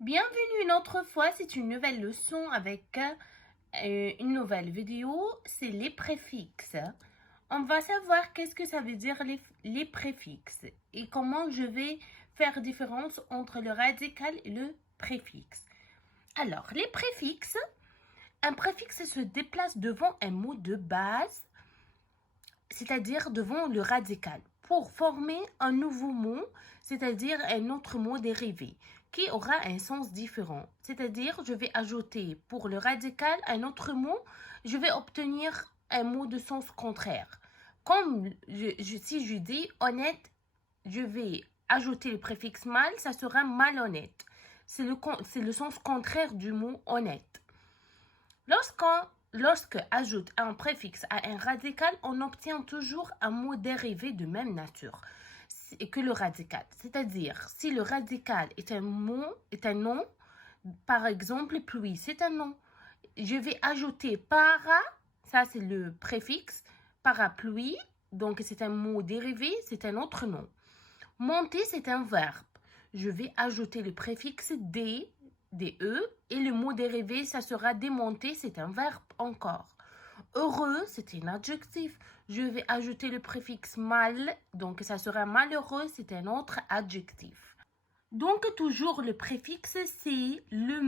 Bienvenue une autre fois, c'est une nouvelle leçon avec une nouvelle vidéo, c'est les préfixes. On va savoir qu'est-ce que ça veut dire les préfixes et comment je vais faire différence entre le radical et le préfixe. Alors, les préfixes, un préfixe se déplace devant un mot de base, c'est-à-dire devant le radical, pour former un nouveau mot, c'est-à-dire un autre mot dérivé, qui aura un sens différent. C'est-à-dire, je vais ajouter pour le radical un autre mot, je vais obtenir un mot de sens contraire. Comme si je dis honnête, je vais ajouter le préfixe mal, ça sera malhonnête. C'est le sens contraire du mot honnête. Lorsque ajoute un préfixe à un radical, on obtient toujours un mot dérivé de même nature que le radical. C'est-à-dire, si le radical est un nom, par exemple, pluie, c'est un nom. Je vais ajouter para, ça c'est le préfixe, parapluie, donc c'est un mot dérivé, c'est un autre nom. Monter, c'est un verbe. Je vais ajouter le préfixe D, DE, et le mot dérivé, ça sera démonter, c'est un verbe encore. Heureux, c'est un adjectif. Je vais ajouter le préfixe mal, donc ça sera malheureux, c'est un autre adjectif. Donc toujours le préfixe, c'est le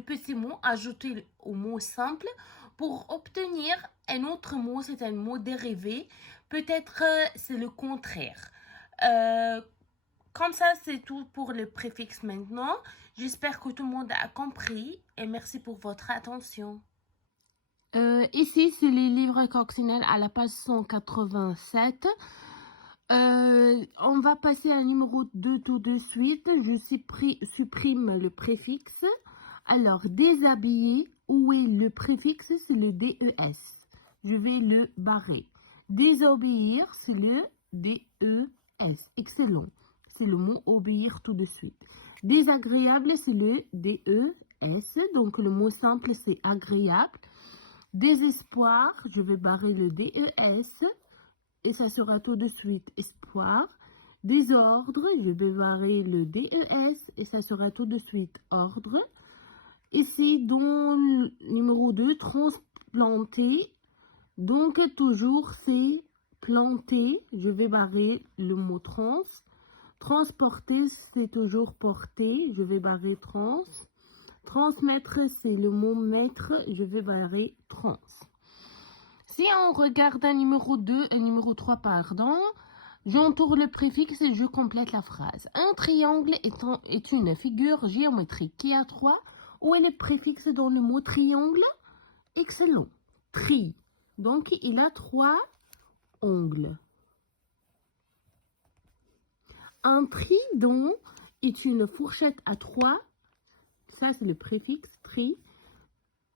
petit mot ajouté au mot simple pour obtenir un autre mot, c'est un mot dérivé. Peut-être c'est le contraire. Comme ça, c'est tout pour le préfixe maintenant. J'espère que tout le monde a compris et merci pour votre attention. Ici, c'est les livres coccinelles à la page 187. On va passer à numéro 2 tout de suite. Je supprime le préfixe. Alors, déshabiller, où est le préfixe? C'est le DES. Je vais le barrer. Désobéir, c'est le DES. Excellent. C'est le mot obéir tout de suite. Désagréable, c'est le DES. Donc, le mot simple, c'est agréable. Désespoir, je vais barrer le DES et ça sera tout de suite espoir. Désordre, je vais barrer le DES et ça sera tout de suite ordre. Ici, dans le numéro 2, transplanter. Donc, toujours c'est planter. Je vais barrer le mot trans. Transporter, c'est toujours porter. Je vais barrer trans. Transmettre, c'est le mot mettre. Je vais barrer trans. Si on regarde un numéro 2, un numéro 3, pardon, j'entoure le préfixe et je complète la phrase. Un triangle est une figure géométrique qui a 3. Où est le préfixe dans le mot triangle? Excellent. Tri. Donc, il a 3 ongles. Un trident est une fourchette à 3. Ça, c'est le préfixe tri.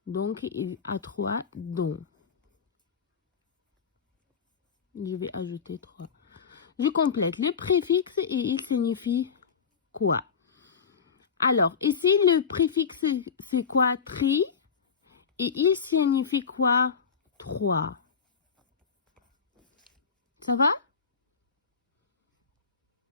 Donc, il a 3 dents. Je vais ajouter 3. Je complète le préfixe et il signifie quoi? Alors, ici, le préfixe, c'est quoi? Tri. Et il signifie quoi? 3. Ça va?